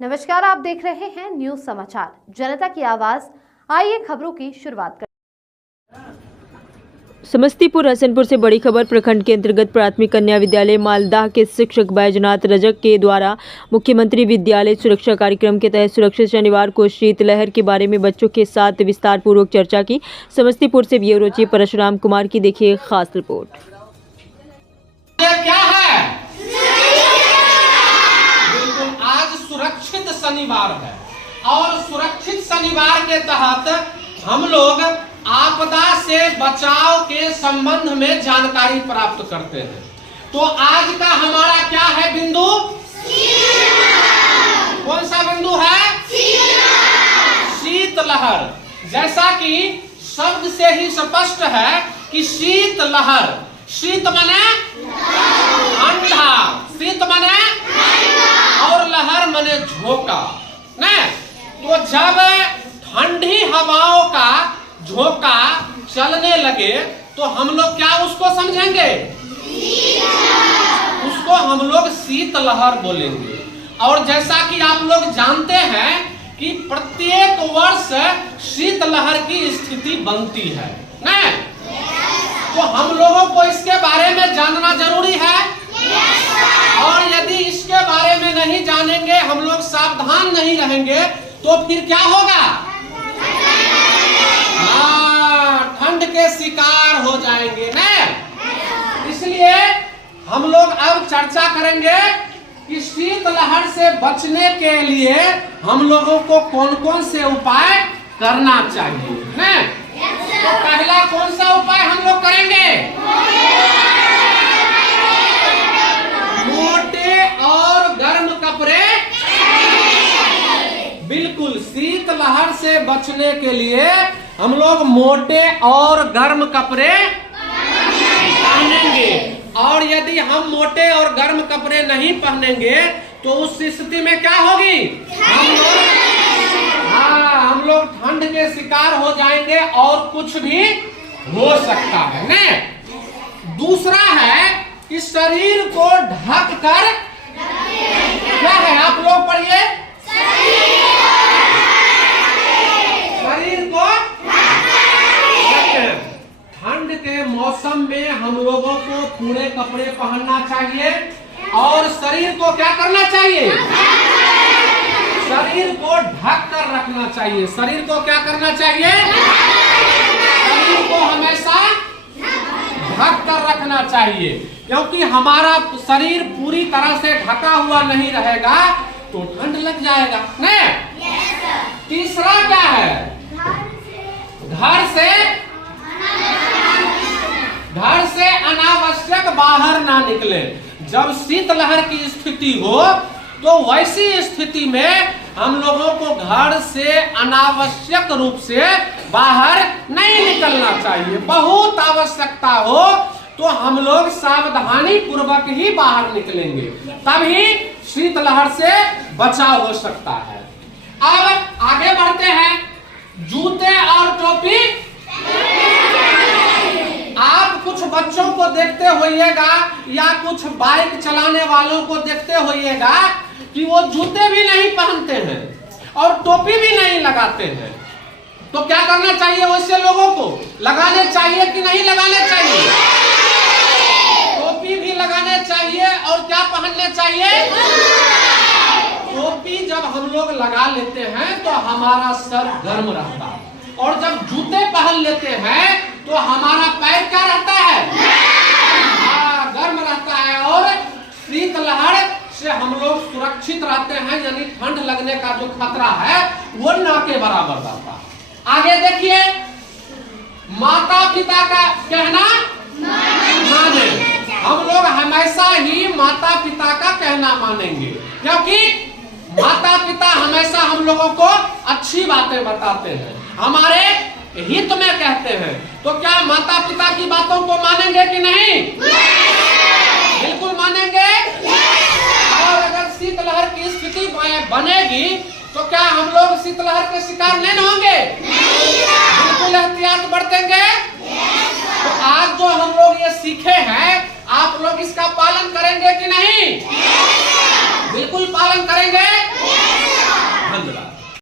नमस्कार, आप देख रहे हैं न्यूज समाचार जनता की आवाज। आइए खबरों की शुरुआत करें। समस्तीपुर हसनपुर से बड़ी खबर। प्रखंड के अंतर्गत प्राथमिक कन्या विद्यालय मालदाह के शिक्षक बैजनाथ रजक के द्वारा मुख्यमंत्री विद्यालय सुरक्षा कार्यक्रम के तहत सुरक्षित शनिवार को शीतलहर के बारे में बच्चों के साथ विस्तार पूर्वक चर्चा की। समस्तीपुर से ब्यूरो चीफ परशुराम कुमार की देखिए खास रिपोर्ट। क्या है? बिल्कुल, आज सुरक्षित शनिवार है और सुरक्षित शनिवार के तहत हम लोग आपदा से बचाव के संबंध में जानकारी प्राप्त करते हैं। तो आज का हमारा क्या है बिंदु? कौन सा बिंदु है? शीतलहर। जैसा कि शब्द से ही स्पष्ट है कि शीतलहर, शीत माने ठंडा, शीत माने और लहर माने झोंका न। तो जब ठंडी हवाओं का झोंका चलने लगे तो हम लोग क्या उसको समझेंगे? उसको हम लोग शीतलहर बोलेंगे। और जैसा कि आप लोग जानते हैं कि प्रत्येक वर्ष शीतलहर की स्थिति बनती है न। तो हम लोगों को इसके बारे में जानना जरूरी है। और यदि इसके बारे में नहीं जानेंगे, हम लोग सावधान नहीं रहेंगे तो फिर क्या होगा? ठंड के शिकार हो जाएंगे ना। इसलिए हम लोग अब चर्चा करेंगे कि शीतलहर से बचने के लिए हम लोगों को कौन कौन से उपाय करना चाहिए ना। तो पहला कौन सा उपाय हम लोग करेंगे? मोटे और गर्म कपड़े। बिल्कुल, शीतलहर से बचने के लिए हम लोग मोटे और गर्म कपड़े पहनेंगे। और यदि हम मोटे और गर्म कपड़े नहीं पहनेंगे तो उस स्थिति में क्या होगी? हम लोग ठंड के शिकार हो जाएंगे और कुछ भी हो सकता है ना। दूसरा है कि शरीर को ढक कर, क्या है आप लोग पढ़िए, शरीर को ठंड के मौसम में हम लोगों को पूरे कपड़े पहनना चाहिए। और शरीर को क्या करना चाहिए? शरीर को ढक कर रखना चाहिए। शरीर को क्या करना चाहिए? शरीर को हमेशा ढक कर रखना चाहिए, क्योंकि हमारा शरीर पूरी तरह से ढका हुआ नहीं रहेगा तो ठंड लग जाएगा न। तीसरा क्या है? घर से अनावश्यक बाहर ना निकले। जब शीतलहर की स्थिति हो तो वैसी स्थिति में हम लोगों को घर से अनावश्यक रूप से बाहर नहीं निकलना चाहिए। बहुत आवश्यकता हो तो हम लोग सावधानी पूर्वक ही बाहर निकलेंगे, तभी शीतलहर से बचाव हो सकता है। अब आगे बढ़ते हैं। जूते और टोपी। आप कुछ बच्चों को देखते होइएगा या कुछ बाइक चलाने वालों को देखते होइएगा कि वो जूते भी नहीं पहनते हैं और टोपी भी नहीं लगाते हैं। तो क्या करना चाहिए? वैसे लोगों को लगाने चाहिए कि नहीं लगाने चाहिए? टोपी भी लगाने चाहिए। और क्या पहनने चाहिए? टोपी जब हम लोग लगा लेते हैं तो हमारा सर गर्म रहता है, और जब जूते पहन लेते हैं तो हमारा पैर क्या रहता है? गर्म रहता है। और शीतलहर से हम लोग सुरक्षित रहते हैं, यानी ठंड लगने का जो खतरा है वो ना के बराबर रहता है। आगे देखिए, माता पिता का कहना माने। हम लोग हमेशा ही माता पिता का कहना मानेंगे, क्योंकि माता पिता हमेशा हम लोगों को अच्छी बातें बताते हैं, हमारे हित में कहते हैं। तो क्या माता पिता की बातों को मानेंगे कि नहीं? बिल्कुल मानेंगे। और अगर शीतलहर की स्थिति बनेगी तो क्या हम लोग शीतलहर के शिकार नहीं होंगे? बिल्कुल एहतियात बरतेंगे। तो आज जो हम लोग ये सीखे हैं, आप लोग इसका पालन करेंगे कि नहीं? बिल्कुल पालन करेंगे।